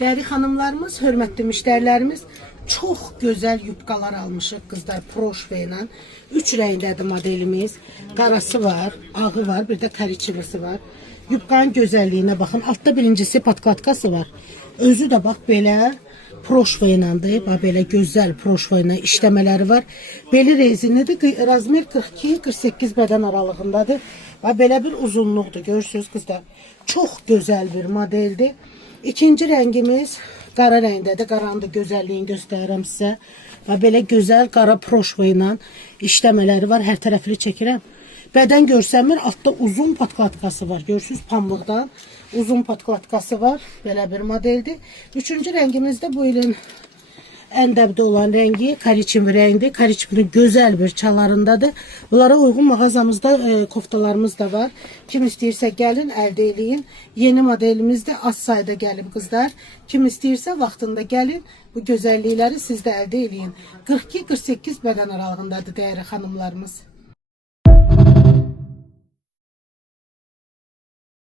Değerli hanımlarımız, hörmətli müştərilərimiz, çox gözəl yubqalar almışıq qızlar proşva ilə. 3 rəngdədir modelimiz. Qarası var, ağı var, bir də kariçivisi var. Yubqanın gözəlliyinə baxın. Altda birincisi patkatkası var. Özü də bax belə proşva iləndir. Bax belə gözəl proşva ilə işləmələri var. Beli rezinidir. Razmer 42-48 bədən aralığındadır. Bax belə bir uzunluqdur. Görürsünüz qızlar. Çox gözəl bir modeldir. İkinci rəngimiz qara rəngdədir. Qaranın da gözəlliyini göstərirəm sizə. Və belə gözəl qara proşva ilə işləmələri var. Hər tərəfli çəkirəm. Bədən görsənmir. Altda uzun patlatkası var. Görürsünüz pambıqdan uzun patlatkası var. Belə bir modeldir. Üçüncü rəngimiz də bu ilin ən dəbdə olan rəngi kariçimli rəngdir. Kariçimli gözəl bir çalarındadır. Bunlara uyğun mağazamızda koftalarımız da var. Kim istəyirsə gəlin, əldə eləyin. Yeni modelimiz də az sayda gəlib qızlar. Kim istəyirsə vaxtında gəlin. Bu gözəllikləri siz də əldə eləyin. 42-48 bədən aralığındadır dəyərli xanımlarımız.